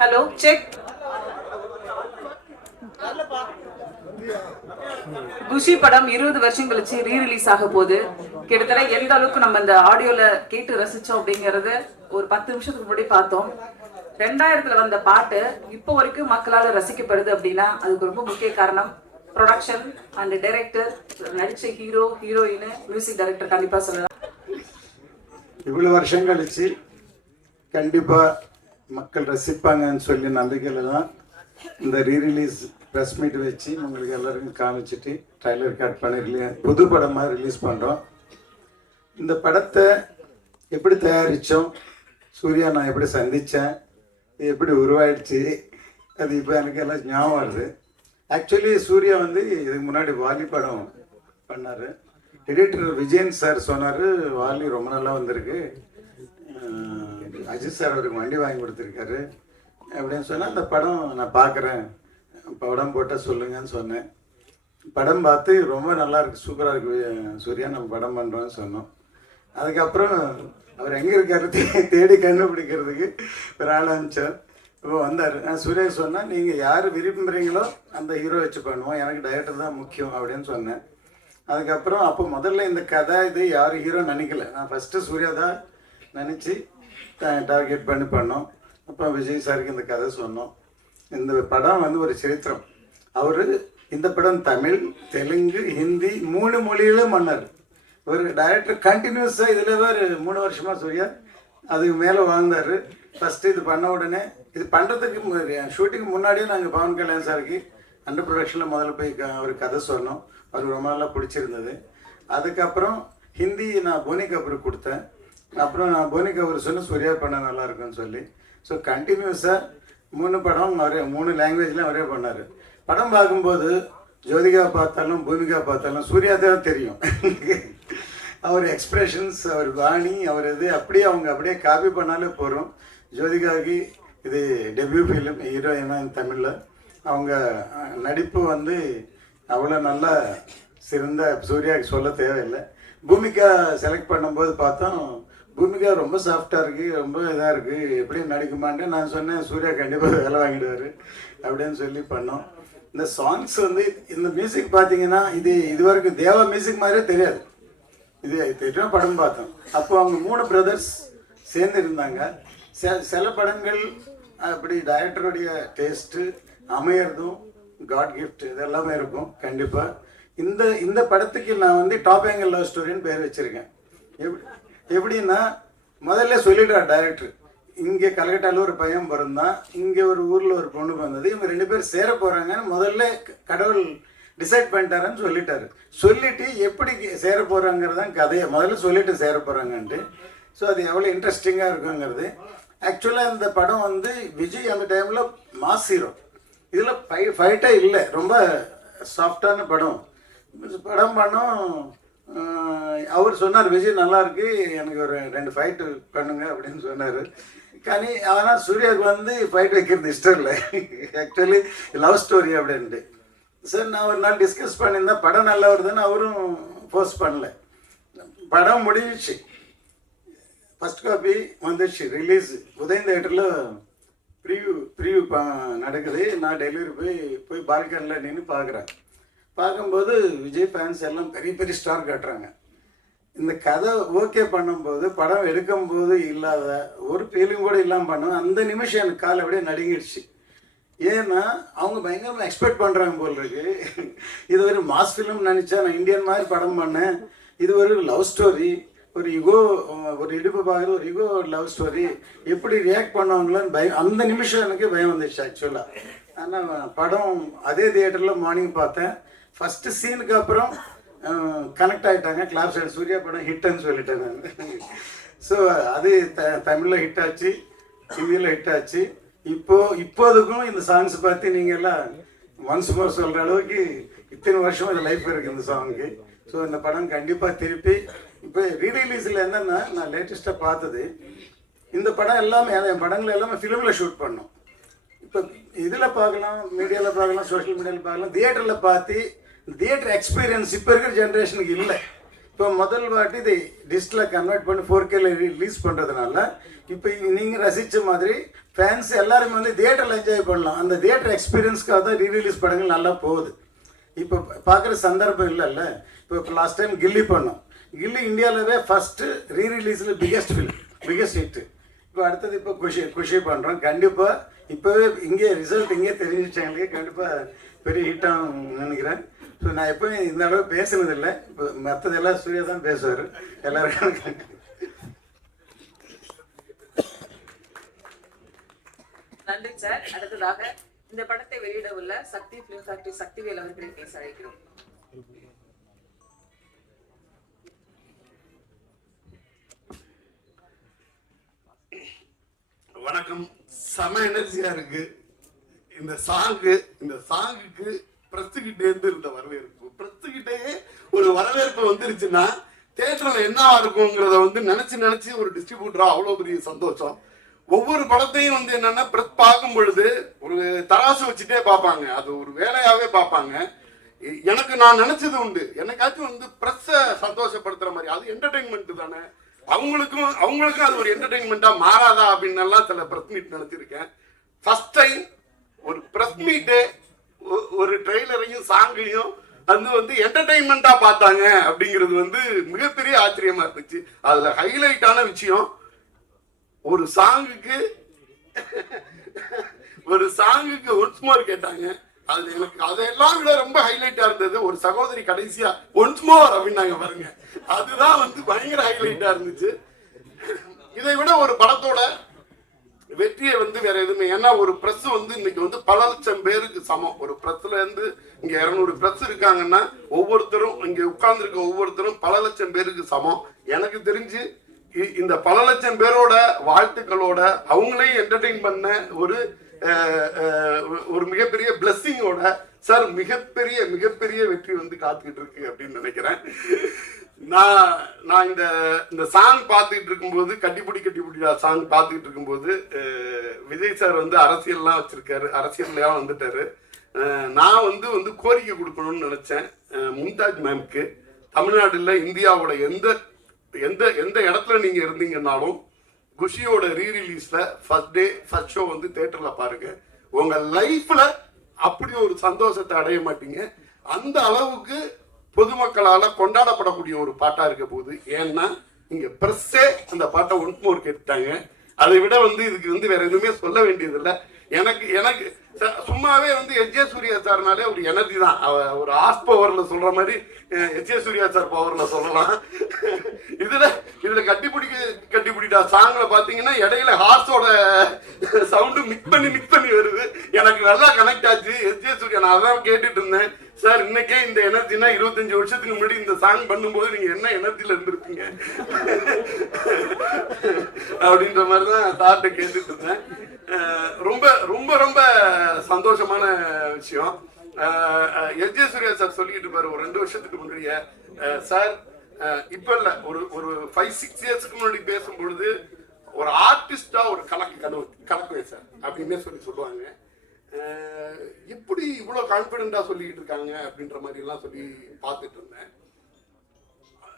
Hello check குஷி படம் இருபது வருஷம் கழிச்சு ரீ ரிலீஸ் ஆக போகுது. கிட்டத்தட்ட எந்த அளவுக்கு நம்ம இந்த ஆடியோல கேட்டு ரசிச்சோம் அப்படிங்கறது ஒரு பத்து நிமிஷத்துக்கு முன்னாடி பார்த்தோம். ரெண்டாயிரத்துல வந்த பாட்டு இப்போ வரைக்கும் மக்களால ரசிக்கப்படுது அப்படின்னா அதுக்கு ரொம்ப முக்கிய காரணம் ப்ரொடக்ஷன் அண்ட் டைரக்டர் நடிச்ச ஹீரோ ஹீரோயின் மியூசிக் டைரக்டர் கண்டிப்பா சொல்லலாம். இவ்வளவு வருஷம் கழிச்சு கண்டிப்பாக மக்கள் ரசிப்பாங்கன்னு சொல்லி நம்பிக்கையில் தான் இந்த ரீரிலீஸ் ப்ரெஸ் மீட் வச்சு உங்களுக்கு எல்லாருக்கும் காமிச்சிட்டு ட்ரைலர் கட் பண்ணி ரிலீ- புது படமாக ரிலீஸ் பண்ணுறோம் இந்த படத்தை எப்படி தயாரித்தோம் சூர்யா நான் எப்படி சந்தித்தேன் இது எப்படி உருவாயிடுச்சு? அது இப்போ எனக்கு எல்லாம் ஞாபகம் வருது. ஆக்சுவலி சூர்யா வந்து இதுக்கு முன்னாடி வாலி படம் பண்ணார். எடிட்டர் விஜயன் சார் சொன்னார் வாலி ரொம்ப நல்லா வந்திருக்கு. அஜித் சார் அவருக்கு வண்டி வாங்கி கொடுத்துருக்காரு. அப்படின்னு சொன்னால் அந்த படம் நான் பார்க்குறேன். படம் போட்டால் சொல்லுங்கன்னு சொன்னேன். படம் பார்த்து ரொம்ப நல்லா இருக்கு சூப்பராக இருக்கு. சூர்யா நம்ம படம் பண்ணுறோம்னு சொன்னோம். அதுக்கப்புறம் அவர் எங்கே இருக்காரு தேடி கண்டுபிடிக்கிறதுக்கு ஒரு ஆள் அனுப்பிச்சார். இப்போ வந்தார். நான் சூர்யா சொன்னால் நீங்கள் யார் விரும்புகிறீங்களோ அந்த ஹீரோ வச்சு பண்ணுவோம். எனக்கு டைரக்டர் தான் முக்கியம் அப்படின்னு சொன்னேன். அதுக்கப்புறம் அப்போ முதல்ல இந்த கதை இது யார் ஹீரோ நினைக்கல. நான் ஃபஸ்ட்டு சூர்யா தான் நினச்சி டார்கெட் பண்ணி பண்ணோம். அப்போ விஜய் சாருக்கு இந்த கதை சொன்னோம். இந்த படம் வந்து ஒரு சரித்திரம். அவர் இந்த படம் தமிழ் தெலுங்கு ஹிந்தி மூணு மொழியிலும் மன்னர். ஒரு டைரக்டர் கண்டினியூஸாக இதில் ஒரு மூணு வருஷமாக சூர்யா அதுக்கு மேலே வாழ்ந்தார். ஃபஸ்ட்டு இது பண்ண உடனே இது பண்ணுறதுக்கு ஷூட்டிங் முன்னாடியே நாங்கள் பவன் கல்யாண் சாருக்கு அண்டர் ப்ரொடக்ஷனில் முதல்ல போய் ஒரு கதை சொன்னோம். அவருக்கு ரொம்ப நல்லா பிடிச்சிருந்தது. அதுக்கப்புறம் ஹிந்தி நான் போனி கபூருக்கு கொடுத்தேன். அப்புறம் நான் போனிக்கு அவர் சொன்ன சூர்யா பண்ண நல்லா இருக்குன்னு சொல்லி. ஸோ கண்டினியூஸாக மூணு படம் அவரே மூணு லாங்குவேஜ்லாம் அவரே பண்ணார். படம் பார்க்கும்போது ஜோதிகா பார்த்தாலும் பூமிகா பார்த்தாலும் சூர்யா தான் தெரியும். அவர் எக்ஸ்பிரஷன்ஸ் அவர் வாணி அவர் இது அப்படியே அவங்க அப்படியே காப்பி பண்ணாலே போகிறோம் ஜோதிகாவுக்கு இது டெபியூ ஃபிலிம் ஹீரோயினாக தமிழில். அவங்க நடிப்பு வந்து அவ்வளோ நல்லா சிறந்த சூர்யாவுக்கு சொல்ல தேவையில்லை. பூமிகா செலக்ட் பண்ணும்போது பார்த்தோம் பூமிகா ரொம்ப சாஃப்டாக இருக்குது ரொம்ப இதாக இருக்குது எப்படி நடிக்குமான்ட்டு நான் சொன்னேன் சூர்யா கண்டிப்பாக வேலை வாங்கிடுவார் அப்படின்னு சொல்லி பண்ணோம். இந்த சாங்ஸ் வந்து இந்த மியூசிக் பார்த்தீங்கன்னா இது இது வரைக்கும் தேவா மியூசிக் மாதிரியே தெரியாது. இது தெரியும் படம் பார்த்தோம். அப்போ அவங்க மூணு பிரதர்ஸ் சேர்ந்து இருந்தாங்க. சில சில படங்கள் அப்படி டைரக்டருடைய டேஸ்ட்டு அமையறதும் காட் கிஃப்ட் இதெல்லாமே இருக்கும் கண்டிப்பாக இந்த இந்த படத்துக்கு நான் வந்து டாப் ஏங்கல் லவ் ஸ்டோரின்னு பேர் வச்சுருக்கேன். எப்படி எப்படின்னா முதல்ல சொல்லிடுறார் டைரக்டர் இங்கே கல்கட்டாவில் ஒரு பையன் பிறந்தான். இங்கே ஒரு ஊரில் ஒரு பொண்ணு பிறந்தது. இவங்க ரெண்டு பேர் சேர போகிறாங்கன்னு முதல்ல கடவுள் டிசைட் பண்ணிட்டாருன்னு சொல்லிட்டாரு. சொல்லிட்டு எப்படி சேர போகிறாங்கிறதான் கதையை. முதல்ல சொல்லிட்டு சேர போகிறாங்கன்ட்டு ஸோ அது எவ்வளோ இன்ட்ரெஸ்டிங்காக இருக்குங்கிறது. ஆக்சுவலாக இந்த படம் வந்து விஜய் அந்த டைமில் மாஸ் ஹீரோ இதில் ஃபை ஃபைட்டே இல்லை. ரொம்ப சாஃப்டான படம். படம் பண்ணோம் அவர் சொன்னார் விஜய் நல்லா இருக்கு எனக்கு ஒரு ரெண்டு ஃபைட்டு பண்ணுங்க அப்படின்னு சொன்னார். కానీ ஆனால் சூர்யாவுக்கு வந்து ஃபைட் வைக்கிறது இஷ்டம் இல்லை. ஆக்சுவலி லவ் ஸ்டோரி அப்படின்ட்டு. சார் நான் ஒரு நாள் டிஸ்கஸ் பண்ணியிருந்தேன். படம் நல்லா வருதுன்னு அவரும் போஸ்ட் பண்ணல. படம் முடிஞ்சிச்சு. ஃபஸ்ட் காப்பி வந்துடுச்சு ரிலீஸ் உதயம் தேட்டரில் ப்ரிவ்யூ ப்ரிவ்யூ நடக்குது. நான் டெலிவரி போய் போய் பால்கனில் நின்று பார்க்குறேன் பார்க்கும்போது விஜய் ஃபேன்ஸ் எல்லாம் பெரிய பெரிய ஸ்டார் காட்டுறாங்க. இந்த கதை ஓகே பண்ணும்போது படம் எடுக்கும்போது இல்லாத ஒரு ஃபீலிங் கூட இல்லாமல் பண்ணோம் அந்த நிமிஷம் எனக்கு கால் அப்படியே நடுங்கிடுச்சு. ஏன்னா அவங்க பயங்கரமாக எக்ஸ்பெக்ட் பண்ணுறாங்க போல் இருக்கு. இது ஒரு மாஸ் ஃபிலிம் நினச்சா நான் இந்தியன் மாதிரி படம் பண்ணேன். இது ஒரு லவ் ஸ்டோரி ஒரு யுகோ ஒரு இடுப்பு பார்க்குற ஒரு யுகோ லவ் ஸ்டோரி எப்படி ரியாக்ட் பண்ணுவாங்களோன்னு பயம் அந்த நிமிஷம் எனக்கு பயம் வந்துச்சு ஆக்சுவலாக ஆனால் படம் அதே தியேட்டரில் மார்னிங் பார்த்தேன். ஃபஸ்ட்டு சீனுக்கு அப்புறம் கனெக்ட் ஆகிட்டாங்க கிளாப் சைடு சூர்யா படம் ஹிட்னு சொல்லிட்டேன் நான். ஸோ அது த தமிழில் ஹிட் ஆச்சு ஹிந்தியில் ஹிட் ஆச்சு. இப்போது இப்போதுக்கும் இந்த சாங்ஸ் பார்த்து நீங்கள் எல்லாம் ஒன்ஸ் மோர் சொல்கிற அளவுக்கு இத்தனை வருஷம் இந்த லைஃப் இருக்குது இந்த சாங்க்கு ஸோ இந்த படம் கண்டிப்பாக திருப்பி இப்போ ரீரிலீஸில் என்னென்னா நான் லேட்டஸ்ட்டாக பார்த்தது இந்த படம் எல்லாமே என் படங்கள் எல்லாமே ஃபிலிமில் ஷூட் பண்ணோம். இப்போ இதில் பார்க்கலாம் மீடியாவில் பார்க்கலாம் சோஷியல் மீடியாவில் பார்க்கலாம். தியேட்டரில் பார்த்து தியேட்டர் எக்ஸ்பீரியன்ஸ் இப்போ இருக்கிற ஜென்ரேஷனுக்கு இல்லை. இப்போ முதல் வாட்டி இதை டிஜிட்டலில் கன்வெர்ட் பண்ணி ஃபோர் கேல ரிலீஸ் பண்ணுறதுனால இப்போ நீங்கள் ரசித்த மாதிரி ஃபேன்ஸ் எல்லாருமே வந்து தியேட்டரில் என்ஜாய் பண்ணலாம். அந்த தியேட்டர் எக்ஸ்பீரியன்ஸ்க்காக தான் ரீரிலீஸ் படங்கள் நல்லா போகுது. இப்போ பார்க்குற சந்தர்ப்பம் இல்லைல்ல. இப்போ இப்போ லாஸ்ட் டைம் கில்லி பண்ணோம். கில்லி இந்தியாவிலவே ஃபஸ்ட்டு ரீரிலீஸில் பிக்கெஸ்ட் ஃபிலிம் பிக்கெஸ்ட் ஹிட்டு இப்போ அடுத்தது இப்போ குஷி குஷி பண்ணுறோம் கண்டிப்பாக இப்போவே இங்கே ரிசல்ட் இங்கே தெரிஞ்சிச்சாங்களுக்கு கண்டிப்பாக பெரிய ஹிட்டாகும் நினைக்கிறேன். ஸோ நான் எப்பவும் இந்த அளவு பேசுனதில்லை. இப்போ மற்றதெல்லாம் சூர்யா தான் பேசுவார். எல்லாருக்கும் நன்றி சார். அடுத்ததாக இந்த படத்தை வெளியிட உள்ள சக்தி பிலிம் ஃபேக்டரி சக்திவேல் அவர்களை பேச அழைக்கிறோம். வணக்கம். செம எனர்ஜியா இருக்கு. இந்த சாங்கு இந்த சாங்குக்கு பிரஸ்துகிட்டே இருந்து இருந்த வரவேற்பு. பிரஸ்துகிட்டே ஒரு வரவேற்பு வந்துருச்சுன்னா தேட்டரில் என்ன இருக்குங்கிறத வந்து நினைச்சு நினைச்சு ஒரு டிஸ்ட்ரிபியூட்டரா அவ்வளோ பெரிய சந்தோஷம். ஒவ்வொரு படத்தையும் வந்து என்னன்னா ப்ரெஸ் பார்க்கும் பொழுது ஒரு தராசு வச்சுட்டே பார்ப்பாங்க. அது ஒரு வேலையாவே பார்ப்பாங்க. எனக்கு நான் நினைச்சது உண்டு. என்னைக்காச்சும் வந்து ப்ரெஸ்ஸை சந்தோஷப்படுத்துற மாதிரி அது என்டர்டெயின்மெண்ட் தானே. அவங்களுக்கும் அவங்களுக்கும் அது ஒரு என்டர்டைன்மெண்ட்டா மாறாதா அப்படின்னு எல்லாம் சில பிரஸ் மீட் நடத்திருக்கேன் ஃபர்ஸ்ட் டைம் ஒரு பிரஸ் மீட்டு ஒரு ட்ரெய்லரையும் சாங்கையும் அது வந்து என்டர்டைன்மெண்டா பார்த்தாங்க அப்படிங்கிறது வந்து மிகப்பெரிய ஆச்சரியமா இருந்துச்சு. அதுல ஹைலைட்டான விஷயம் ஒரு சாங்குக்கு ஒரு சாங்குக்கு ஒன்ஸ் மோர் கேட்டாங்க. அது எனக்கு அதெல்லாம் விட ரொம்ப ஹைலைட்டா இருந்தது. ஒரு சகோதரி கடைசியா ஒன்ஸ் மோர் அப்படின்னாங்க பாருங்க. அதுதான் வந்து பயங்கர ஹைலைட்டா இருந்துச்சு. இதை விட ஒரு படத்தோட வெற்றியை வந்து வேற எதுவுமே ஏன்னா ஒரு பிரஸ் வந்து இன்னைக்கு வந்து பல லட்சம் பேருக்கு சமம். ஒரு பிரஸ்ல இருந்து இங்க இருநூறு பிரஸ் இருக்காங்கன்னா ஒவ்வொருத்தரும் இங்க உட்கார்ந்துருக்க ஒவ்வொருத்தரும் பல லட்சம் பேருக்கு சமம். எனக்கு தெரிஞ்சு இ- இந்த பல லட்சம் பேரோட வாழ்த்துக்களோட அவங்களையும் என்டர்டெயின் பண்ண ஒரு ஒரு மிகப்பெரிய பிளஸ்ஸிங்கோட சார் மிகப்பெரிய மிகப்பெரிய வெற்றி வந்து காத்துக்கிட்டு இருக்கு அப்படின்னு நினைக்கிறேன். நான் நான் இந்த இந்த சாங் பார்த்துக்கிட்டு இருக்கும்போது கட்டிப்பிடி கட்டிப்பிடி சாங் பார்த்துக்கிட்டு இருக்கும்போது விஜய் சார் வந்து அரசியல்லாம் வச்சிருக்காரு அரசியல்லாம் வந்துட்டாரு. நான் வந்து வந்து கோரிக்கை கொடுக்கணும்னு நினைச்சேன். மும்தாஜ் மேம்க்கு தமிழ்நாடுல இந்தியாவோட எந்த எந்த எந்த இடத்துல நீங்க இருந்தீங்கன்னாலும் குஷியோட ரீ ரிலீஸ்ல ஃபர்ஸ்ட் டே ஃபர்ஸ்ட் ஷோ வந்து தேட்டரில் பாருங்க. உங்க லைஃப்ல அப்படி ஒரு சந்தோஷத்தை அடைய மாட்டீங்க. அந்த அளவுக்கு பொதுமக்களால் கொண்டாடப்படக்கூடிய ஒரு பாட்டா இருக்க போகுது. ஏன்னா இங்க பிரஸ்ஸே அந்த பாட்டை ஒன்மோர் கேட்டுட்டாங்க. அதை விட வந்து இதுக்கு வந்து வேற எதுவுமே சொல்ல வேண்டியதில்லை. எனக்கு எனக்கு சும்மாவே வந்து எஸ்ஜே சூர்யா சார்னாலே ஒரு எனர்ஜி தான். ஒரு ஆஸ் பவர்ல சொல்ற மாதிரி எஸ்ஜே சூர்யா சார் பவர்ல சொல்லலாம். இதுல இதுல கட்டிப்பிடிக்க கட்டிப்பிடிட்டா சாங்ல பாத்தீங்கன்னா இடையில ஹார்ஸோட சவுண்டு மிக்ஸ் பண்ணி மிக்ஸ் பண்ணி வருது. எனக்கு நல்லா கனெக்ட் ஆச்சு. எஸ்ஜே சூர்யா நான் அதான் கேட்டுட்டு இருந்தேன். சார் இன்னைக்கே இந்த எனர்ஜினா இருபத்தஞ்சு வருஷத்துக்கு முன்னாடி இந்த சாங் பண்ணும்போது நீங்க என்ன எனர்ஜில இருந்திருப்பீங்க? அப்படின்ற மாதிரி தான் தாட்டை கேட்டுட்டு இருந்தேன். ரொம்ப ரொம்ப ரொம்ப சந்தோஷமான விஷயம். எஸ் ஜே சூர்யா சார் சொல்லிட்டு இருப்பாரு ஒரு ரெண்டு வருஷத்துக்கு முன்னாடியே. சார் இப்ப இல்ல ஒரு ஒரு ஃபைவ் சிக்ஸ் இயர்ஸ்க்கு முன்னாடி பேசும்பொழுது ஒரு ஆர்டிஸ்டா ஒரு கலக்கு கனவு கலக்குவேன் சார் அப்படின்னே சொல்லி சொல்லுவாங்க. இப்படி எப்படி இவ்வளவு கான்பிடண்டா சொல்லிட்டு இருக்காங்க அப்படின்ற மாதிரி எல்லாம் சொல்லி பார்த்துட்டு இருந்தேன்.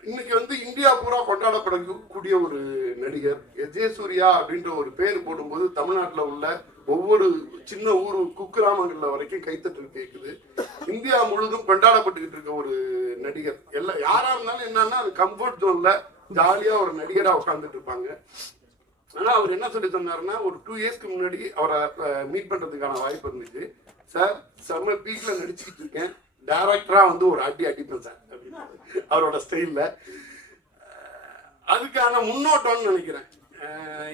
இன்னைக்கு வந்து இந்தியா பூரா கொண்டாடப்படக்கூடிய ஒரு நடிகர் எஸ் சூர்யா அப்படின்ற ஒரு பேர் போடும்போது தமிழ்நாட்டில் உள்ள ஒவ்வொரு சின்ன ஊர் குக்கிராமங்கள்ல வரைக்கும் கைத்தட்டு கேட்குது இந்தியா முழுதும் கொண்டாடப்பட்டுக்கிட்டு இருக்க ஒரு நடிகர். எல்லாம் யாரா இருந்தாலும் என்னன்னா அது கம்ஃபர்ட் ஜோன்ல ஜாலியா ஒரு நடிகரா உட்கார்ந்துட்டு இருப்பாங்க. ஆனால் அவர் என்ன சொல்லி சொன்னார்னா ஒரு டூ இயர்ஸ்க்கு முன்னாடி அவரை மீட் பண்ணுறதுக்கான வாய்ப்பு இருந்துச்சு. சார் செம்ம பீக்கில் நடிச்சுக்கிட்டு இருக்கேன். டேரக்டராக வந்து ஒரு அடி அடிப்பேன் சார் அப்படின்னு அவரோட ஸ்டைலில் அதுக்கான முன்னோட்டம்னு நினைக்கிறேன்.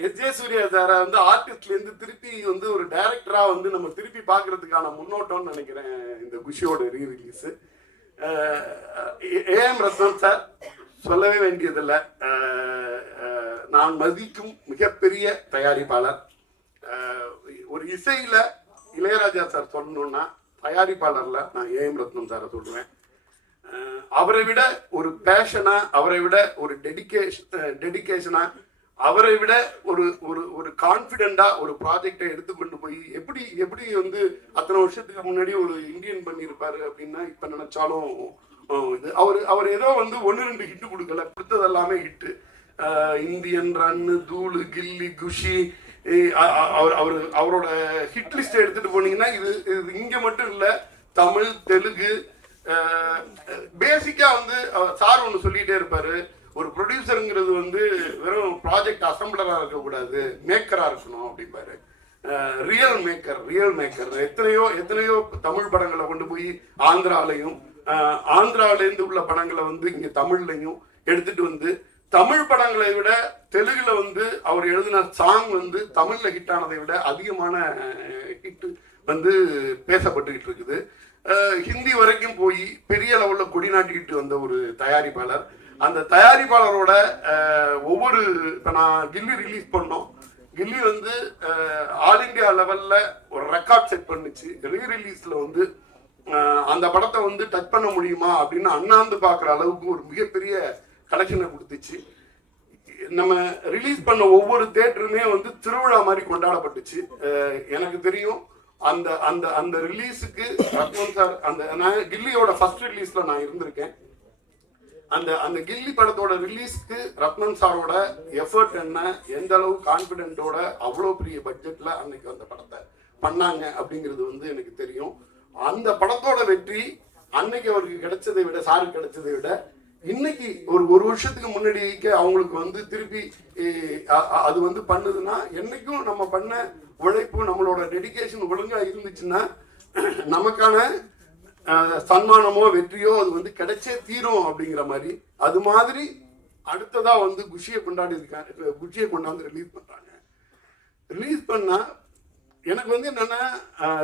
எஸ். ஜே. சூர்யா சாரை வந்து ஆர்டிஸ்ட்லேருந்து திருப்பி வந்து ஒரு டைரக்டராக வந்து நம்ம திருப்பி பார்க்கறதுக்கான முன்னோட்டம்னு நினைக்கிறேன் இந்த குஷியோட re release AM Ratnam sir சொல்லவே வேண்டியதில்லை. நான் மதிக்கும் மிகப்பெரிய தயாரிப்பாளர். ஒரு இசையில இளையராஜா சார் சொல்லணும்னா தயாரிப்பாளர்ல நான் ஏஎம் ரத்னம் சாரை சொல்லுவேன். அவரை விட ஒரு பேஷனா அவரை விட ஒரு டெடிக்கேஷன் டெடிகேஷனா அவரை விட ஒரு ஒரு ஒரு கான்பிடண்டா ஒரு ப்ராஜெக்டை எடுத்துக்கொண்டு போய் எப்படி எப்படி வந்து அத்தனை வருஷத்துக்கு முன்னாடி ஒரு இந்தியன் பண்ணியிருப்பாரு அப்படின்னா இப்ப நினைச்சாலும் இது அவர் அவர் ஏதோ வந்து ஒன்று ரெண்டு ஹிட்டு கொடுக்கல. கொடுத்தது எல்லாமே ஹிட்டு இந்தியன் ரன்னு தூளு கில்லி குஷி அவர் அவர் அவரோட ஹிட் லிஸ்ட் எடுத்துட்டு போனீங்கன்னா இது இது இங்கே மட்டும் இல்லை தமிழ் தெலுங்கு பேசிக்காக வந்து சார் ஒன்று சொல்லிகிட்டே இருப்பார். ஒரு ப்ரொடியூசருங்கிறது வந்து வெறும் ப்ராஜெக்ட் அசம்பிளராக இருக்கக்கூடாது. மேக்கராக இருக்கணும் அப்படிம்பாரு. ரியல் மேக்கர் ரியல் மேக்கர் எத்தனையோ எத்தனையோ தமிழ் படங்களை கொண்டு போய் ஆந்திராலையும் ஆந்திராவிலேருந்து ஆந்திராலேருந்து உள்ள படங்களை வந்து இங்கே தமிழ்லையும் எடுத்துட்டு வந்து தமிழ் படங்களை விட தெலுங்குல வந்து அவர் எழுதின சாங் வந்து தமிழ்ல ஹிட் ஆனதை விட அதிகமான ஹிட் வந்து பேசப்பட்டுக்கிட்டு இருக்குது. ஹிந்தி வரைக்கும் போய் பெரிய லெவலில் கொடி நாட்டிக்கிட்டு வந்த ஒரு தயாரிப்பாளர். அந்த தயாரிப்பாளரோட ஒவ்வொரு இப்போ நான் கில்லி ரிலீஸ் பண்ணோம். கில்லி வந்து ஆல் இந்தியா லெவலில் ஒரு ரெக்கார்ட் செட் பண்ணுச்சு. ரீ ரிலீஸில் வந்து அந்த படத்தை வந்து டச் பண்ண முடியுமா அப்படின்னு அண்ணாந்து பார்க்குற அளவுக்கு ஒரு மிகப்பெரிய கலெக்ஷனை கொடுத்துச்சு. நம்ம ரிலீஸ் பண்ண ஒவ்வொரு தேட்டருமே வந்து திருவிழா மாதிரி கொண்டாடப்பட்டுச்சு. எனக்கு தெரியும் அந்த அந்த அந்த ரிலீஸுக்கு ரத்னம் சார் அந்த நான் கில்லியோட ஃபர்ஸ்ட் ரிலீஸ்ல நான் இருந்திருக்கேன். அந்த அந்த கில்லி படத்தோட ரிலீஸ்க்கு ரத்னம் சாரோட எஃபர்ட் என்ன எந்த அளவு கான்பிடென்ட்டோட அவ்வளோ பெரிய பட்ஜெட்ல அன்னைக்கு அந்த படத்தை பண்ணாங்க அப்படிங்கிறது வந்து எனக்கு தெரியும். அந்த படத்தோட வெற்றி அன்னைக்கு அவருக்கு கிடைச்சதை விட சாருக்கு கிடைச்சதை விட இன்னைக்கு ஒரு ஒரு வருஷத்துக்கு முன்னாடிக்கு அவங்களுக்கு வந்து திருப்பி அது வந்து பண்ணுதுன்னா என்னைக்கும் நம்ம பண்ண உழைப்பு நம்மளோட டெடிகேஷன் ஒழுங்கா இருந்துச்சுன்னா நமக்கான சன்மானமோ வெற்றியோ அது வந்து கிடைச்சே தீரும் அப்படிங்கிற மாதிரி அது மாதிரி அடுத்ததா வந்து குஷியை கொண்டாடி இருக்காங்க குஷியை கொண்டாந்து ரிலீஸ் பண்றாங்க. ரிலீஸ் பண்ணா எனக்கு வந்து என்னன்னா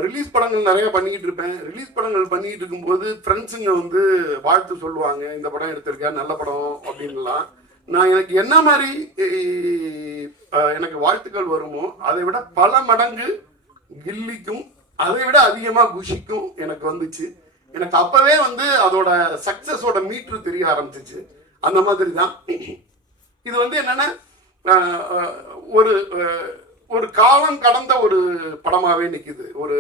ரிலீஸ் படங்கள் நிறைய பண்ணிக்கிட்டு இருப்பேன். ரிலீஸ் படங்கள் பண்ணிக்கிட்டு இருக்கும்போது ஃப்ரெண்ட்ஸுங்க வந்து வாழ்த்து சொல்லுவாங்க. இந்த படம் எடுத்திருக்கேன் நல்ல படம் அப்படின்லாம் நான் எனக்கு என்ன மாதிரி எனக்கு வாழ்த்துக்கள் வருமோ அதை விட பல மடங்கு கில்லிக்கும் அதை விட அதிகமாக குஷிக்கும் எனக்கு வந்துச்சு. எனக்கு அப்பவே வந்து அதோட சக்சஸோட மீட்ரு தெரிய ஆரம்பிச்சிச்சு. அந்த மாதிரி தான் இது வந்து என்னன்னா ஒரு ஒரு காலம் கடந்த ஒரு படமாகவே நிற்கிது ஒரு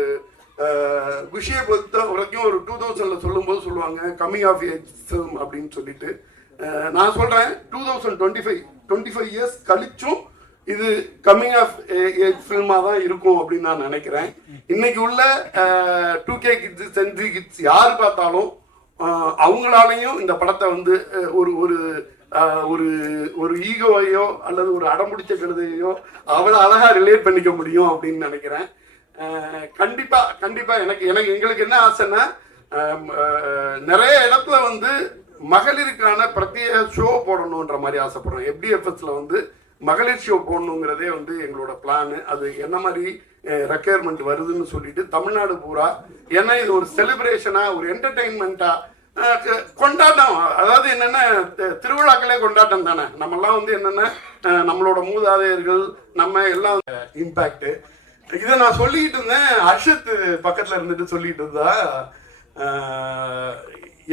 அஹ், பொறுத்த வரைக்கும் ஒரு டூ தௌசண்டில் சொல்லும்போது சொல்லுவாங்க கம்மிங் ஆஃப் ஏஜ் ஃபிலிம் அப்படின்னு சொல்லிட்டு. நான் சொல்கிறேன் two thousand twenty five twenty five years கழிச்சும் இது கம்மிங் ஆஃப் ஏஜ் ஃபிலிமாக தான் இருக்கும் அப்படின்னு நான் நினைக்கிறேன். இன்னைக்கு உள்ள two K kids century kids யார் பார்த்தாலும் அவங்களாலையும் இந்த படத்தை வந்து ஒரு ஒரு ஒரு ஒரு ஈகோவையோ அல்லது ஒரு அடம்பிடிச்ச கழுதையோ அவ்வளோ அழகாக ரிலேட் பண்ணிக்க முடியும் அப்படின்னு நினைக்கிறேன். கண்டிப்பாக கண்டிப்பா கண்டிப்பா எனக்கு எனக்கு எங்களுக்கு என்ன ஆசைன்னா நிறைய இடத்துல வந்து மகளிருக்கான பிரத்யேக ஷோ போடணுன்ற மாதிரி ஆசைப்படுறோம். எஃப்டிஎஃப்எஸ்ல வந்து மகளிர் ஷோ போடணுங்கிறதே வந்து எங்களோட பிளான் அது என்ன மாதிரி ரெக்குயர்மெண்ட் வருதுன்னு சொல்லிட்டு தமிழ்நாடு பூரா ஏன்னா இது ஒரு செலிப்ரேஷனா ஒரு என்டர்டெயின்மெண்ட்டா கொண்டாட்டம். அதாவது என்னென்ன திருவிழாக்களே கொண்டாட்டம் தானே. நம்மெல்லாம் வந்து என்னென்ன நம்மளோட மூதாதையர்கள் நம்ம எல்லாம் இம்பாக்ட் இதை நான் சொல்லிக்கிட்டு இருந்தேன். அர்ஷத் பக்கத்தில் இருந்துட்டு சொல்லிட்டு இருந்தா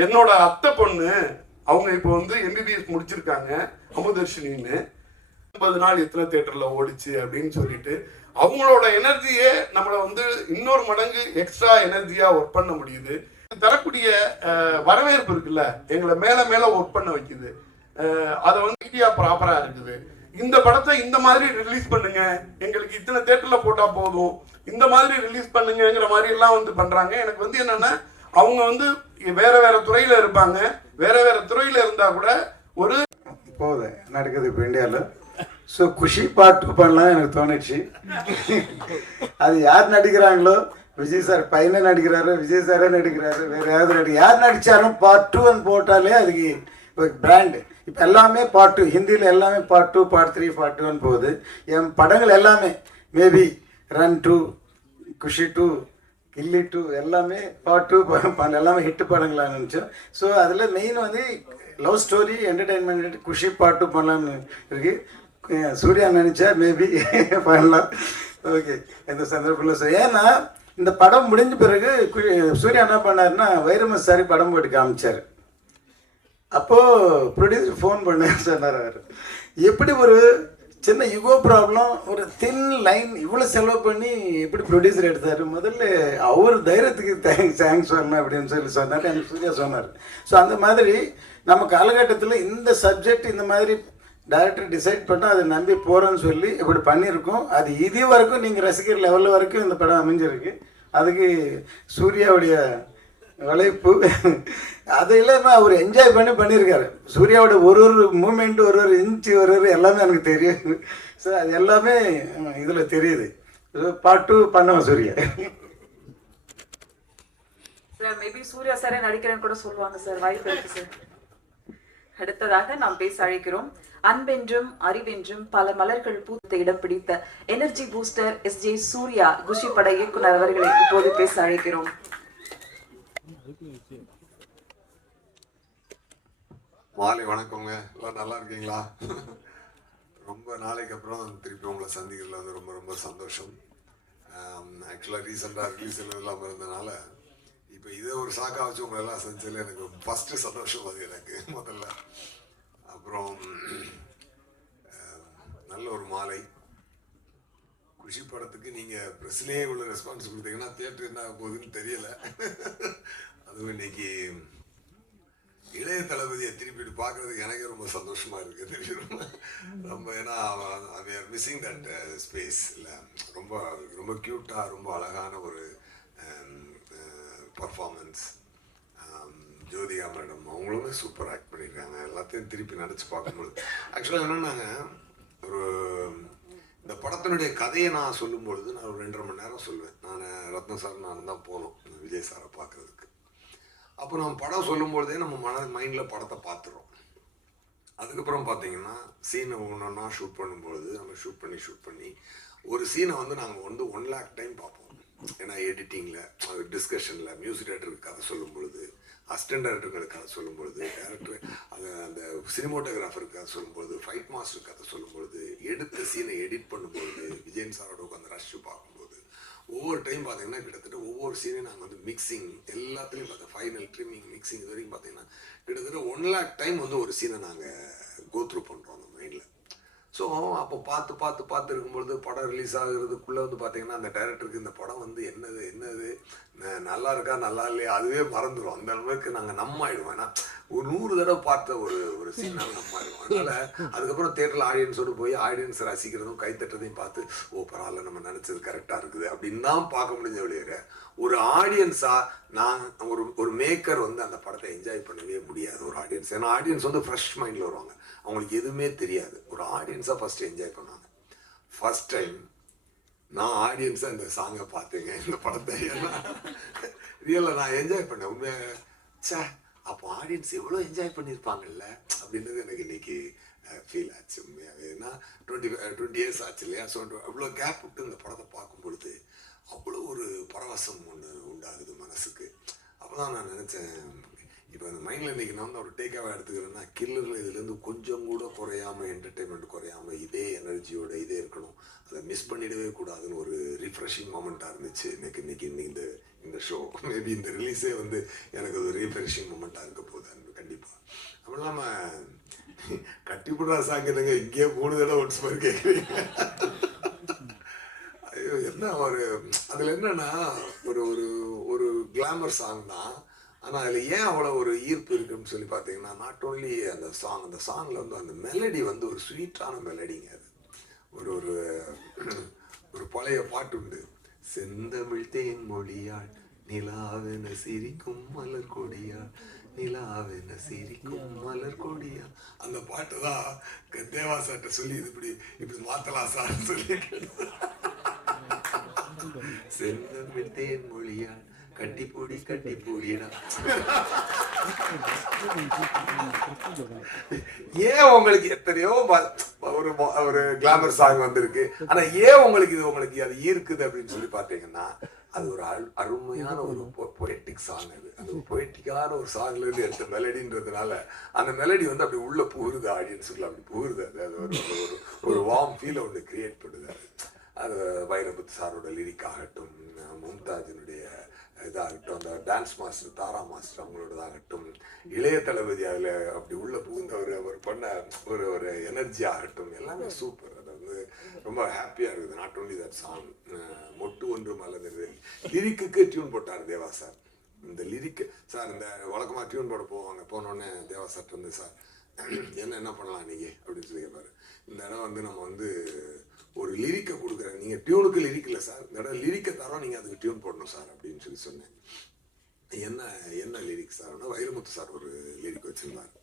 என்னோட அத்தை பொண்ணு அவங்க இப்போ வந்து எம்பிபிஎஸ் முடிச்சிருக்காங்க அமுதர்ஷினின்னு. ஐம்பது நாள் எத்தனை தேட்டரில் ஓடிச்சு அப்படின்னு சொல்லிட்டு அவங்களோட எனர்ஜியே நம்மளை வந்து இன்னொரு மடங்கு எக்ஸ்ட்ரா எனர்ஜியாக ஒர்க் பண்ண முடியுது. தரக்கூடிய வரவேற்பு இருக்குல்ல எங்களை மேல மேல ஒர்க் பண்ண வைக்குது. அதை வந்து மீடியா ப்ராப்பரா இருக்குது. இந்த படத்தை இந்த மாதிரி ரிலீஸ் பண்ணுங்க. எங்களுக்கு இத்தனை தேட்டர்ல போட்டா போதும். இந்த மாதிரி ரிலீஸ் பண்ணுங்கிற மாதிரி எல்லாம் வந்து பண்றாங்க. எனக்கு வந்து என்னன்னா அவங்க வந்து வேற வேற துறையில இருப்பாங்க. வேற வேற துறையில இருந்தா கூட ஒரு போகுது நடக்குது இப்போ இந்தியாவில் ஸோ குஷி பாட்டு பண்ணலாம் எனக்கு தோணுச்சு. அது யார் நடிக்கிறாங்களோ விஜய் சார் பையனை நடிக்கிறாரு விஜய் சாரே நடிக்கிறாரு. வேற யாராவது நடி யார் நடிச்சாலும் பார்ட் டூன்னு போட்டாலே அதுக்கு பிராண்டு இப்போ எல்லாமே பார்ட் டூ ஹிந்தியில் எல்லாமே part two part three part டூன்னு போகுது. என் படங்கள் எல்லாமே maybe run two Kushi two Ghilli two எல்லாமே பார்ட் டூ எல்லாமே ஹிட் படங்களாக நினச்சோம் ஸோ அதில் மெயின் வந்து love story entertainment Kushi part two பண்ணலாம்னு இருக்கு. சூர்யா நினச்சா மேபி பண்ணலாம். ஓகே எந்த சந்தர்ப்பத்தில் சார். ஏன்னா இந்த படம் முடிஞ்ச பிறகு சூர்யா என்ன பண்ணாருன்னா வைரமஸ் சாரி படம் போட்டு காமிச்சார். அப்போது ப்ரொடியூசர் ஃபோன் பண்ண சொன்னார் அவர். எப்படி ஒரு சின்ன யுகோ ப்ராப்ளம் ஒரு தின் லைன் இவ்வளோ செலவு பண்ணி எப்படி ப்ரொடியூசர் எடுத்தார்? முதல்ல அவர் தைரியத்துக்கு தேங்க்ஸ் தேங்க்ஸ் வரணும் அப்படின்னு சொல்லி சொன்னார் எனக்கு சூர்யா சொன்னார். ஸோ அந்த மாதிரி நம்ம காலகட்டத்தில் இந்த சப்ஜெக்ட் இந்த மாதிரி டைரக்டர் டிசைட் பண்ணால் அதை நம்பி போகிறோன்னு சொல்லி இப்படி பண்ணியிருக்கோம். அது இது வரைக்கும் நீங்கள் ரசிக்கிற லெவலில் வரைக்கும் இந்த படம் அமைஞ்சிருக்கு. அதுக்கு சூர்யாவுடைய உழைப்பு. அது இல்லாமல் அவர் என்ஜாய் பண்ணி பண்ணியிருக்காரு. சூர்யாவோட ஒரு ஒரு மூமெண்ட் ஒரு ஒரு இன்ச்சு ஒரு ஒரு எல்லாமே எனக்கு தெரியும் ஸோ அது எல்லாமே இதில் தெரியுது. பாட்டு பண்ணுவோம் சூர்யா? சார் மேபி சூர்யா சாரே நடிக்கிறேன்னு கூட சொல்லுவாங்க சார் வாய்ப்பு இருக்கு சார் அடுத்ததாக நாம் பேச அழைக்கிறோம். அன்பென்றும் அறிவென்றும் பல மலர்கள் பூத்த இடம் பிடித்த energy booster S J Suryah Kushi பட இயக்குனர் அவர்களை இப்போது பேச அழைக்கிறோம். மாலை வணக்கங்க. எல்லாம் நல்லா இருக்கீங்களா? ரொம்ப நாளைக்கு அப்புறம் திருப்பி உங்களை சந்திக்கிறதுல வந்து ரொம்ப ரொம்ப சந்தோஷம். ஆக்சுவலாக ரீசெண்டாக ரிலீஸ் இல்லாமல் இருந்தனால இப்போ இதை ஒரு சாக்கா வச்சு உங்களெல்லாம் செஞ்சதில் எனக்கு ஃபஸ்ட்டு சந்தோஷம் அது எனக்கு முதல்ல. அப்புறம் நல்ல ஒரு மாலை. குஷி படத்துக்கு நீங்கள் ப்ரெஸ்லேயே உள்ள ரெஸ்பான்ஸ் கொடுத்தீங்கன்னா தேட்டர் என்ன ஆக போகுதுன்னு தெரியல. அதுவும் இன்னைக்கு இளைய தளபதியை திருப்பி பார்க்கறதுக்கு எனக்கே ரொம்ப சந்தோஷமா இருக்கு தெரியும் ரொம்ப ஏன்னா we are missing that space இல்லை. ரொம்ப ரொம்ப க்யூட்டாக ரொம்ப அழகான ஒரு um, uh, performance Jyothika madam அவங்களுமே சூப்பர் ஆக்ட் பண்ணியிருக்காங்க எல்லாத்தையும் திருப்பி நினச்சி பார்க்கும்போது ஆக்சுவலாக என்னென்னாங்க ஒரு இந்த படத்தினுடைய கதையை நான் சொல்லும்பொழுது நான் ஒரு ரெண்டரை மணி நேரம் சொல்லுவேன். நான் ரத்ன சார் நான் தான் போனோம் விஜய் சாரை பார்க்கறதுக்கு. அப்போ நம்ம படம் சொல்லும்பொழுதே நம்ம மன மைண்டில் படத்தை பார்த்துறோம். அதுக்கப்புறம் பார்த்தீங்கன்னா சீனை ஒன்றா ஷூட் பண்ணும்பொழுது நம்ம ஷூட் பண்ணி ஷூட் பண்ணி ஒரு சீனை வந்து நாங்கள் வந்து ஒன் லேக் டைம் பார்ப்போம். ஏன்னா எடிட்டிங்கில் டிஸ்கஷனில் மியூசிக் டேரக்டருக்கு கதை சொல்லும் பொழுது அசிஸ்டன்ட் டேரக்டருக்கு கதை சொல்லும்பொழுது டேரக்டர் அது அந்த சினிமோட்டோகிராஃபருக்கு கதை சொல்லும் பொழுது ஃபைட் மாஸ்டருக்கு கதை சொல்லும்பொழுது எடுத்த சீனை எடிட் பண்ணும்பொழுது விஜயன் சாரோட உட்காந்து ரஷ் பார்க்கும்போது ஒவ்வொரு டைம் பார்த்தீங்கன்னா கிட்டத்தட்ட ஒவ்வொரு சீனையும் நாங்கள் வந்து மிக்சிங் எல்லாத்துலேயும் பார்த்தோம் ஃபைனல் ட்ரிம்மிங் மிக்சிங் இது வரைக்கும் பார்த்தீங்கன்னா கிட்டத்தட்ட ஒன் லேக் டைம் வந்து ஒரு சீனை நாங்கள் கோத்ரூ பண்ணுறோம் அந்த மைண்டில் ஸோ அப்போ பார்த்து பார்த்து பார்த்து இருக்கும்பொழுது படம் ரிலீஸ் ஆகுறதுக்குள்ளே வந்து பார்த்தீங்கன்னா அந்த டைரக்டருக்கு இந்த படம் வந்து என்னது என்னது நல்லா இருக்கா நல்லா இல்லையா? அதுவே மறந்துடும் அந்த அளவுக்கு நாங்கள் நம்ம ஆயிடுவோம் ஏன்னா ஒரு நூறு தடவை பார்த்த ஒரு ஒரு சீனால் நம்ம ஆயிடுவோம் அதனால அதுக்கப்புறம் தேட்டரில் ஆடியன்ஸோடு போய் ஆடியன்ஸ் ரசிக்கிறதும் கைத்தட்டுறதையும் பார்த்து ஓ பரவாயில்ல நம்ம நினச்சது கரெக்டாக இருக்குது. அப்படின்னு தான் பார்க்க முடிஞ்ச ஒழிய ஒரு ஆடியன்ஸாக நான் ஒரு ஒரு மேக்கர் வந்து அந்த படத்தை என்ஜாய் பண்ணவே முடியாது ஒரு ஆடியன்ஸ் ஏன்னா ஆடியன்ஸ் வந்து ஃப்ரெஷ் மைண்டில் வருவாங்க. அவங்களுக்கு எதுவுமே தெரியாது. ஒரு ஆடியன்ஸாக ஃபஸ்ட்டு என்ஜாய் பண்ணுவாங்க. ஃபர்ஸ்ட் டைம் நான் ஆடியன்ஸாக இந்த சாங்கை பார்த்தேங்க இந்த படத்தை. ஏன்னா ரியலாக நான் என்ஜாய் பண்ணேன். உண்மையாக சே அப்போ ஆடியன்ஸ் எவ்வளோ என்ஜாய் பண்ணியிருப்பாங்கல்ல? அப்படின்றது எனக்கு இன்னைக்கு ஃபீல் ஆச்சு உண்மையாகவே ஏன்னா டுவெண்ட்டி டுவெண்ட்டி இயர்ஸ் ஆச்சு இல்லையா? ஸோ அவ்வளோ கேப் விட்டு இந்த படத்தை பார்க்கும் பொழுது அவ்வளோ ஒரு பரவசம் ஒன்று உண்டாகுது மனசுக்கு. அப்போ தான் நான் நினச்சேன் இப்போ அந்த மைண்டில் இன்றைக்கி நான் வந்து ஒரு டேக்காக எடுத்துக்கிறேன்னா கில்லரில் இதுலேருந்து கொஞ்சம் கூட குறையாம என்டர்டெயின்மெண்ட் குறையாம இதே எனர்ஜியோட இதே இருக்கணும். அதை மிஸ் பண்ணிடவே கூடாதுன்னு ஒரு ரிஃப்ரெஷிங் மூமெண்ட்டாக இருந்துச்சு. எனக்கு இன்னைக்கு இன்னைக்கு இந்த இந்த ஷோ மேபி இந்த ரிலீஸே வந்து எனக்கு ஒரு ரீஃப்ரெஷிங் மூமெண்ட்டாக இருக்க போகுது கண்டிப்பாக அப்படி இல்லாமல் கட்டிப்புடா சாங் என்னங்க? இங்கேயே மூணு தடவை ஒன்ஸ் மாதிரி கேட்குறீங்க ஐயோ என்ன ஒரு அதில் என்னன்னா ஒரு ஒரு ஒரு கிளாமர் சாங் தான். ஆனால் அதில் ஏன் அவ்வளோ ஒரு ஈர்ப்பு இருக்குன்னு சொல்லி பார்த்தீங்கன்னா நாட் ஓன்லி அந்த சாங் அந்த சாங்கில் வந்து அந்த மெலடி வந்து ஒரு ஸ்வீட்டான மெலடிங்க அது. ஒரு ஒரு ஒரு பழைய பாட்டு உண்டு. செந்தமிழ் தேன் மொழியாள் நிலாவென சிரிக்கும் மலர் கொடியாள் நிலாவென சிரிக்கும் மலர் கொடியாள் அந்த பாட்டு தான் தேவா சார்ட்ட சொல்லி இது இப்படி இப்படி மாத்தலாம் சார்னு சொல்லி செந்தமிழ் தேன் மொழியாள் கட்டிப்பூடி கட்டிப்பொடிடா ஏன் உங்களுக்கு எத்தனையோ ஒரு ஒரு கிளாமர் சாங் வந்திருக்கு. ஆனா ஏன் உங்களுக்கு இது உங்களுக்கு அது ஈர்க்குது அப்படின்னு சொல்லி பார்த்தீங்கன்னா அது ஒரு அருமையான ஒரு பொயட்டிக் சாங் அது. அது ஒரு பொயட்டிக்கான ஒரு சாங்ல இருந்து எடுத்த மெலடின்றதுனால அந்த மெலடி வந்து அப்படி உள்ள புகுருது ஆடியன்ஸுக்குள்ள அப்படி புகுருது அது. அது ஒரு ஒரு ஒரு வார்ம் ஃபீலை ஒன்று கிரியேட் பண்ணுது அது. அது வைரமுத்து சாரோட லிரிக் ஆகட்டும் மும்தாஜினுடைய இதாகட்டும் அந்த டான்ஸ் மாஸ்டர் தாரா மாஸ்டர் அவங்களோடதாகட்டும் இளைய தளபதி அதில் அப்படி உள்ள புகுந்தவர் அவர் பண்ண ஒரு ஒரு எனர்ஜி ஆகட்டும் எல்லாமே சூப்பர் அது அது ரொம்ப ஹாப்பியாக இருக்குது. நாட் ஓன்லி தட் சாங் மொட்டு ஒன்று மலர்ந்தது லிரிக்குக்கு டியூன் போட்டார் தேவா சார். இந்த லிரிக்கு சார் இந்த வழக்கமாக டியூன் போட போவாங்க. போனோடனே தேவா சார் வந்து சார் என்ன என்ன பண்ணலாம் நீங்கள் அப்படின்னு சொல்லி கேட்பாரு இந்த இடம் வந்து நம்ம வந்து ஒரு லிரிக்கை கொடுக்குறேன். நீங்கள் டியூனுக்கு லிரிக் இல்லை சார். இந்த இடம் லிரிக்கை தரோம் நீங்கள் அதுக்கு டியூன் போடணும் சார் அப்படின்னு சொல்லி சொன்னேன். என்ன என்ன லிரிக் சார்னா வைரமுத்து சார் ஒரு லிரிக் வச்சுருந்தார்.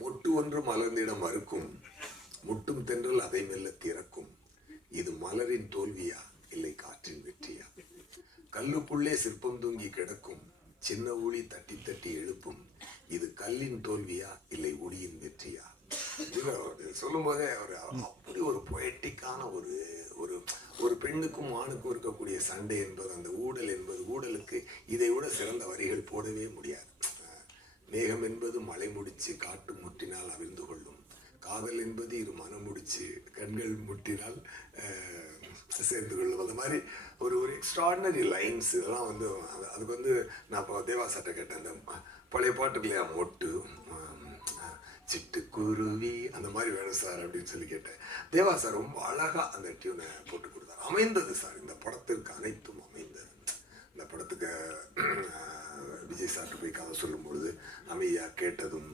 மொட்டு ஒன்று மலர்ந்திடம் மறுக்கும் முட்டும் தென்றல் அதை மெல்ல திறக்கும். இது மலரின் தோல்வியா? இல்லை காற்றின் வெற்றியா? கல்லுக்குள்ளே சிற்பம் தூங்கி கிடக்கும். சின்ன ஊழி தட்டி தட்டி எழுப்பும். இது கல்லின் தோல்வியா? இல்லை ஒளியின் வெற்றியா? இதுல அவரு சொல்லும் போதே அவர் அப்படி ஒரு பொயட்டிக்கான ஒரு ஒரு ஒரு பெண்ணுக்கும் ஆணுக்கும் இருக்கக்கூடிய சண்டை என்பது அந்த ஊடல் என்பது ஊடலுக்கு இதை விட சிறந்த வரிகள் போடவே முடியாது. மேகம் என்பது மலை முடிச்சு காட்டு முட்டினால் அவிழ்ந்து கொள்ளும். காதல் என்பது இரு மனம் முடிச்சு கண்கள் முட்டினால் சேர்ந்து கொள்ளும். அந்த மாதிரி ஒரு ஒரு எக்ஸ்ட்ராடினரி லைன்ஸ் இதெல்லாம் வந்து அது- அதுக்கு வந்து நான் இப்போ தேவா சட்டை கேட்டேன். அந்த பழைய பாட்டுக்கு இல்லையா? மொட்டு சிட்டுக்குருவி அந்த மாதிரி வேணும் சார் அப்படின்னு சொல்லி கேட்டேன். தேவா சார் ரொம்ப அழகா அந்த டியூனை போட்டு கொடுத்தாரு. அமைந்தது சார். இந்த படத்திற்கு அனைத்தும் அமைந்தது. இந்த படத்துக்கு விஜய் சார்ட்டு போய் கதை சொல்லும் பொழுது அமைதியா கேட்டதும்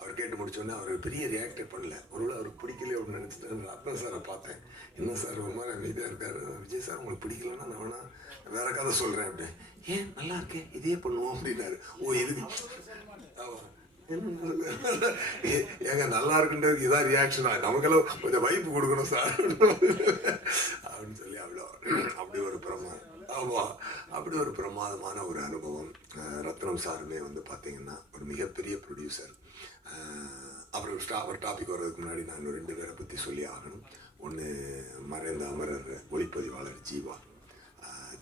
அவர் கேட்டு முடிச்சோடனே அவர் பெரிய ரியாக்டே பண்ணல. ஒருவேளை அவருக்கு பிடிக்கல அப்படின்னு நினச்சிட்டு ரத்ன சாரை பார்த்தேன். என்ன சார் ஒரு மாதிரி அமைதியாக இருக்காரு? விஜய் சார் உங்களுக்கு பிடிக்கலன்னா நான் வேணா வேற கதை சொல்கிறேன் அப்படி ஏன்? நல்லா இருக்கே. இதே பண்ணுவோம் அப்படின்னாரு. ஓ இதுக்கு ஆமா. ஏங்க நல்லா இருக்குன்றது இதான் ரியாக்ஷனா நமக்கெல்லாம் கொஞ்சம் வைப்பு கொடுக்கணும் சார். அப்படின்னு சொல்லி அவ்வளோ அப்படி ஒரு பிரமாதம் ஆமா அப்படி ஒரு பிரமாதமான ஒரு அனுபவம். ரத்னம் சாருமே வந்து பார்த்தீங்கன்னா ஒரு மிகப்பெரிய ப்ரொடியூசர் அப்புறம் ஸ்டா அவர் டாபிக் வர்றதுக்கு முன்னாடி நான் இன்னும் ரெண்டு பேரை பற்றி சொல்லி ஆகணும். ஒன்று மறைந்த அமரர் ஒளிப்பதிவாளர் ஜீவா.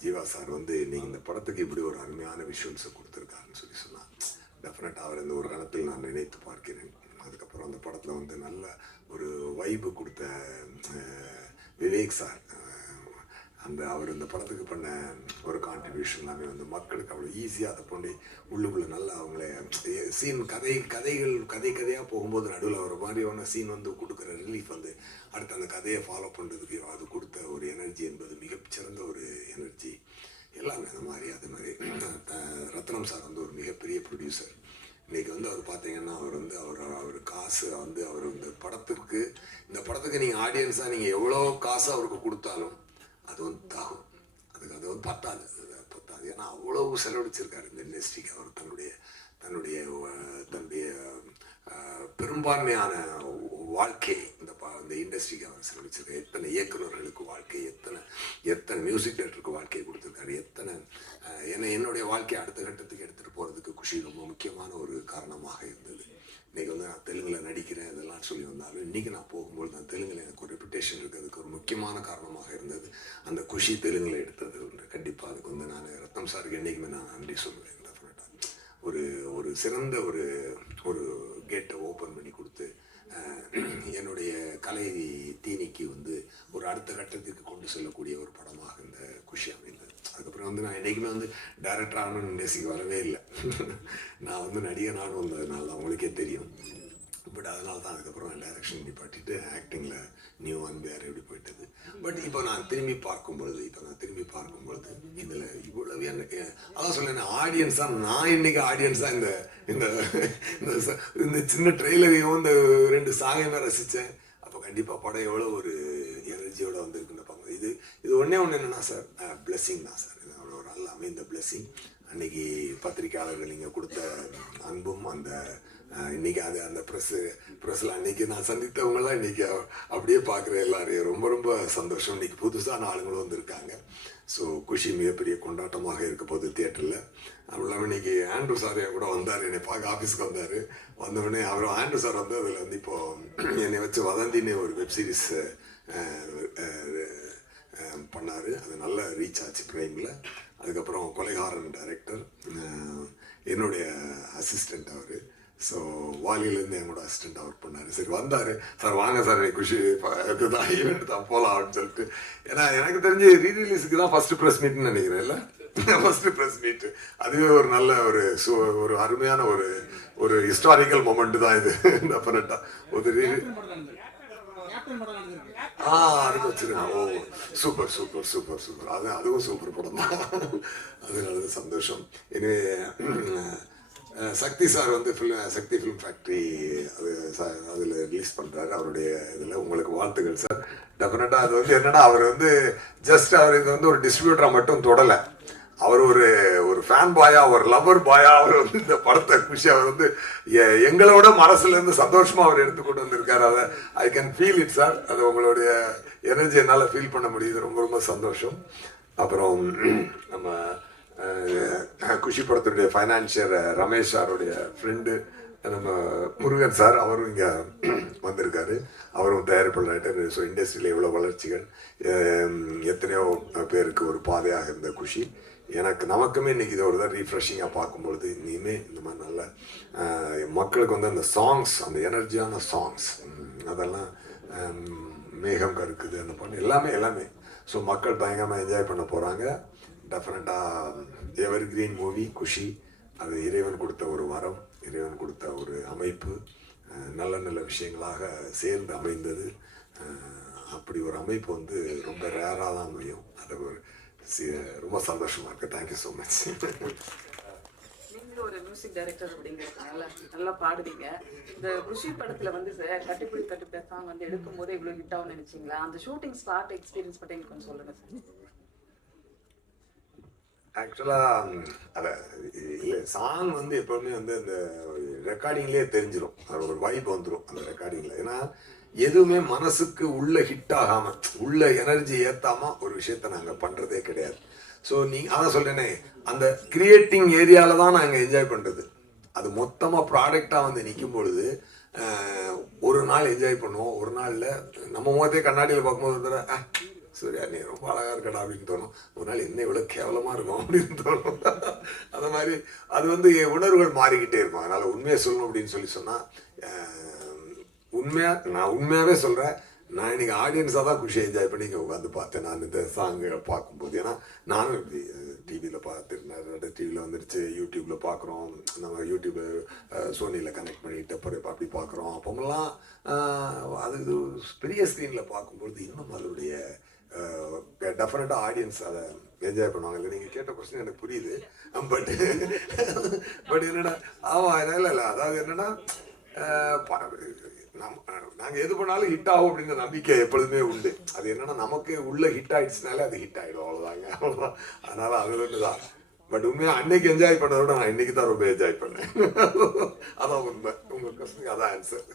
ஜீவா சார் வந்து நீங்கள் இந்த படத்துக்கு இப்படி ஒரு அருமையான விஷுவல்ஸை கொடுத்துருக்காருன்னு சொல்லி சொன்னார் டெஃபினட்டாக அவர் இந்த ஒரு காலத்தில் நான் நினைத்து பார்க்கிறேன். அதுக்கப்புறம் அந்த படத்தில் வந்து நல்ல ஒரு வைபு கொடுத்த விவேக் சார். அந்த அவர் இந்த படத்துக்கு பண்ண ஒரு கான்ட்ரிபியூஷன் எல்லாமே வந்து மக்களுக்கு அவ்வளோ ஈஸியாக அதை கொண்டு உள்ளுக்குள்ளே நல்லா அவங்களே சீன் கதை கதைகள் கதை கதையாக போகும்போது நடுவில் ஒரு மாதிரியான சீன் வந்து கொடுக்குற ரிலீஃப் வந்து அடுத்து அந்த கதையை ஃபாலோ பண்ணுறதுக்கு அது கொடுத்த ஒரு எனர்ஜி என்பது மிகச்சிறந்த ஒரு எனர்ஜி எல்லாமே அந்த மாதிரி அது மாதிரி. ரத்னம் சார் வந்து ஒரு மிகப்பெரிய ப்ரொடியூசர் இன்னைக்கு வந்து அவர் பார்த்தீங்கன்னா அவர் வந்து அவர் அவர் காசு வந்து அவர் இந்த படத்துக்கு இந்த படத்துக்கு நீங்கள் ஆடியன்ஸாக நீங்கள் எவ்வளோ காசு அவருக்கு கொடுத்தாலும் அது வந்து தாகும். அதுக்கு அது வந்து பத்தாது. பத்தாது. ஏன்னா அவ்வளவு செலவழிச்சிருக்காரு இந்த இண்டஸ்ட்ரிக்கு. அவர் தன்னுடைய தன்னுடைய தன்னுடைய பெரும்பான்மையான வாழ்க்கை. அந்த இண்டஸ்ட்ரிக்கு அவர் செலவழிச்சிருக்காரு எத்தனை இயக்குநர்களுக்கு வாழ்க்கை எத்தனை எத்தனை மியூசிக் டைரக்டருக்கு வாழ்க்கையை கொடுத்துருக்காரு எத்தனை என்னை என்னுடைய வாழ்க்கையை அடுத்த கட்டத்துக்கு எடுத்துகிட்டு போகிறதுக்கு குஷி ரொம்ப முக்கியமான ஒரு காரணமாக இருந்தது. இன்றைக்கி வந்து நான் தெலுங்கில் நடிக்கிறேன் இதெல்லாம் சொல்லி வந்தாலும் இன்னைக்கு நான் போகும்போது நான் தெலுங்கில் எனக்கு ஒரு ரெப்புடேஷன் இருக்கிறதுக்கு ஒரு முக்கியமான காரணமாக இருந்தது. அந்த குஷி தெலுங்கில் எடுத்தது ஒன்று கண்டிப்பாக அதுக்கு வந்து நான் ரத்தம் சாருக்கு என்றைக்குமே நான் நன்றி சொல்லுவேன். டெஃபினட்டாக ஒரு ஒரு சிறந்த ஒரு ஒரு கேட்டை ஓப்பன் பண்ணி கொடுத்து என்னுடைய கலை தீனிக்கு வந்து ஒரு அடுத்த கட்டத்திற்கு கொண்டு செல்லக்கூடிய ஒரு படமாக இந்த குஷி அமைந்தது. அதுக்கப்புறம் வந்து நான் என்றைக்குமே வந்து டைரக்டர் ஆகணும்னு நேசிக்கு வரவே இல்லை. நான் வந்து நடிகர் ஆகணும் வந்ததுனால தான் உங்களுக்கே தெரியும். பட் அதனால தான் அதுக்கப்புறம் டைரக்ஷன் நிப்பாட்டிட்டு ஆக்டிங்கில் நியூ ஒன் வேறு எப்படி போயிட்டது? பட் இப்போ நான் திரும்பி பார்க்கும் பொழுது இப்போ நான் திரும்பி பார்க்கும் பொழுது இதில் இவ்வளவு எனக்கு அதான் சொல்லேன் ஆடியன்ஸாக நான் இன்னைக்கு ஆடியன்ஸாக இந்த இந்த இந்த இந்த சின்ன ட்ரெய்லரையும் இந்த ரெண்டு சாங்கையுமே ரசித்தேன் அப்போ கண்டிப்பாக படம் எவ்வளோ ஒரு எனர்ஜியோட வந்திருக்குன்னு பார்க்க இது இது ஒன்றே ஒன்று என்னென்னா சார் பிளெஸ்ஸிங் தான் சார். இது அவ்வளோ ஒரு நல்ல அமைந்த பிளெஸ்ஸிங் அன்னைக்கு பத்திரிக்கையாளர்கள் நீங்கள் கொடுத்த அன்பும் அந்த இன்னைக்கு அது அந்த ப்ரெஸ்ஸு ப்ரெஸ்ஸில் அன்றைக்கி நான் சந்தித்தவங்களாம் இன்றைக்கி அப்படியே பார்க்குற எல்லாரையும். ரொம்ப ரொம்ப சந்தோஷம். இன்னைக்கு புதுசான ஆளுங்களும் வந்திருக்காங்க. ஸோ குஷி மிகப்பெரிய கொண்டாட்டமாக இருக்க போது தியேட்டரில் அவ்வளோ இன்னைக்கு ஆண்ட்ரூ சார் கூட வந்தார். என்னை பார்க்க ஆஃபீஸ்க்கு வந்தார். வந்தவுடனே அவரும் ஆண்ட்ரூ சார் வந்து அதில் வந்து இப்போது என்னை வச்சு வதந்தின்னு ஒரு வெப்சீரிஸ் பண்ணார். அது நல்ல ரீச் ஆச்சு ப்ரைமில் அதுக்கப்புறம் கொலைகாரன் டைரக்டர் என்னுடைய அசிஸ்டண்ட் அவர். ஸோ வாலியிலேருந்து என் கூட அசிஸ்டண்ட் ஒர்க் பண்ணார். சரி வந்தார். சார் வாங்க சார் எனக்கு குஷி இதுதான் ஈவெண்ட் தான் போகலாம் அப்படின்னு சொல்லிட்டு. ஏன்னா எனக்கு தெரிஞ்சு ரீ ரிலீஸுக்கு தான் ஃபஸ்ட்டு ப்ரெஸ் மீட்னு நினைக்கிறேன் இல்லை? ஃபஸ்ட்டு ப்ரெஸ் மீட் அதுவே ஒரு நல்ல ஒரு சு ஒரு அருமையான ஒரு ஒரு ஹிஸ்டாரிக்கல் மொமெண்ட் தான் இது டெஃபினட்டாக ஒரு re- ஆ அதுக்கு வச்சிருக்கேன் oh super super super super அது அதுவும் சூப்பர் படம் தான். அது நல்லது சந்தோஷம். எனவே அஹ், சக்தி சார் வந்து ஃபில் சக்தி ஃபிலிம் ஃபேக்ட்ரி அது அதில் ரிலீஸ் பண்ணுறாரு அவருடைய இதில். உங்களுக்கு வாழ்த்துக்கள் சார் டெஃபினட்டாக அது வந்து என்னன்னா அவர் வந்து ஜஸ்ட் அவர் இது வந்து ஒரு டிஸ்ட்ரிபியூட்டராக மட்டும் தொடலை. அவர் ஒரு ஒரு ஃபேன் பாயா ஒரு லவர் பாயா அவர் வந்து இந்த படத்தை குஷி அவர் வந்து எ- எங்களோட மனசுலேருந்து சந்தோஷமாக அவர் எடுத்து கொண்டு வந்திருக்காரு. அதை I can feel it sir அது உங்களுடைய எனர்ஜி என்னால் ஃபீல் பண்ண முடியுது. ரொம்ப ரொம்ப சந்தோஷம். அப்புறம் நம்ம குஷி படத்துடைய ஃபைனான்சியர் ரமேஷ் சாருடைய ஃப்ரெண்டு நம்ம முருகன் சார் அவரும் இங்கே வந்திருக்காரு. அவரும் தயாரிப்பாளர் ஸோ இண்டஸ்ட்ரியில் எவ்வளோ வளர்ச்சிகள் எத்தனையோ பேருக்கு ஒரு பாதையாக இருந்த குஷி. எனக்கு நமக்குமே இன்றைக்கி இது ஒரு தான் ரீஃப்ரெஷிங்காக பார்க்கும்பொழுது இனிமே இந்த மாதிரி நல்ல மக்களுக்கு வந்து அந்த சாங்ஸ் அந்த எனர்ஜியான சாங்ஸ் அதெல்லாம் மேகம் கருக்குது அந்த பண்ண எல்லாமே எல்லாமே. ஸோ மக்கள் பயங்கரமாக என்ஜாய் பண்ண போகிறாங்க டெஃபினட்டாக எவர் கிரீன் மூவி குஷி அது இறைவன் கொடுத்த ஒரு வரம் இறைவன் கொடுத்த ஒரு அமைப்பு நல்ல நல்ல விஷயங்களாக சேர்ந்து அமைந்தது. அப்படி ஒரு அமைப்பு வந்து ரொம்ப ரேராக தான் அமையும். அது ஒரு ரொம்ப சந்தோஷமாக இருக்குது தேங்க்யூ ஸோ மச் நீங்களும் ஒரு மியூசிக் டைரக்டர் அப்படிங்கிறதுனால நல்லா பாடுவீங்க. இந்த குஷி படத்துல வந்து சார் கட்டிப்பிடி தட்டுப்பிடி வந்து எடுக்கும் போதே இவ்வளவு ஹிட் ஆகும் நினைச்சீங்களா? அந்த ஷூட்டிங் ஸ்டார்ட் எக்ஸ்பீரியன்ஸ் பற்றி எனக்கு கொஞ்சம் சொல்லுங்க சார் ஆக்சுவலாக அதை இல்லை சாங் வந்து எப்போவுமே வந்து அந்த ரெக்கார்டிங்லேயே தெரிஞ்சிடும் அது ஒரு வைப் வந்துடும் அந்த ரெக்கார்டிங்கில் ஏன்னா எதுவுமே மனசுக்கு உள்ள ஹிட் ஆகாமல் உள்ள எனர்ஜி ஏற்றாமல் ஒரு விஷயத்த நாங்கள் பண்ணுறதே கிடையாது. ஸோ நீ அதான் சொல்கிறேனே அந்த கிரியேட்டிங் ஏரியாவில் தான் நாங்கள் என்ஜாய் பண்ணுறது அது மொத்தமாக ப்ராடக்டாக வந்து நிற்கும் பொழுது ஒரு நாள் என்ஜாய் பண்ணுவோம். ஒரு நாளில் நம்ம முகத்தே கண்ணாடியில் பார்க்கும்போது ஒரு தடவை, சூர்யா நீ ரொம்ப அழகாக இருக்கடா அப்படின்னு தோணும். ஒரு நாள் என்ன இவ்வளோ கேவலமாக இருக்கும் அப்படின்னு தோணும். அந்த மாதிரி அது வந்து என் உணர்வுகள் மாறிக்கிட்டே இருக்கும். அதனால் உண்மையை சொல்லணும் அப்படின்னு சொல்லி சொன்னால் உண்மையாக நான் உண்மையாகவே சொல்கிறேன் நான் இன்னைக்கு ஆடியன்ஸாக தான் குஷி என்ஜாய் பண்ணி இங்கே உட்காந்து பார்த்தேன். நான் இந்த சாங்குகளை பார்க்கும்போது ஏன்னா நானும் இப்படி டிவியில் பார்த்து டிவியில் வந்துருச்சு. யூடியூப்பில் பார்க்குறோம். நம்ம யூடியூப்பு சோனியில் கனெக்ட் பண்ணிட்டு அப்புறம் அப்படி பார்க்குறோம். அப்போமெல்லாம் அது பெரிய ஸ்க்ரீனில் பார்க்கும்பொழுது இன்னும் அதனுடைய Uh, டெஃபினட்டாக ஆடியன்ஸ் அதை என்ஜாய் பண்ணுவாங்க. இல்லை நீங்கள் கேட்ட கொஸ்டின் எனக்கு புரியுது. பட் பட் என்னென்னா ஆமாம் இல்லை இல்லை அதாவது என்னென்னா அஹ், நம் நாங்கள் எது பண்ணாலும் ஹிட் ஆகும் அப்படிங்கிற நம்பிக்கை எப்பொழுதுமே உண்டு. அது என்னன்னா நமக்கு உள்ள ஹிட் ஆயிடுச்சுனாலே அது ஹிட் ஆகிடும் அவ்வளோதாங்க அவ்வளோதான் அதனால அது ஒன்று தான். பட் உண்மையாக அன்னைக்கு என்ஜாய் பண்ணதை விட நான் இன்னைக்கு தான் ரொம்ப என்ஜாய் பண்ணேன். அதான் உண்மை. உங்கள் கொஸ்டினுக்கு அதான் ஆன்சர்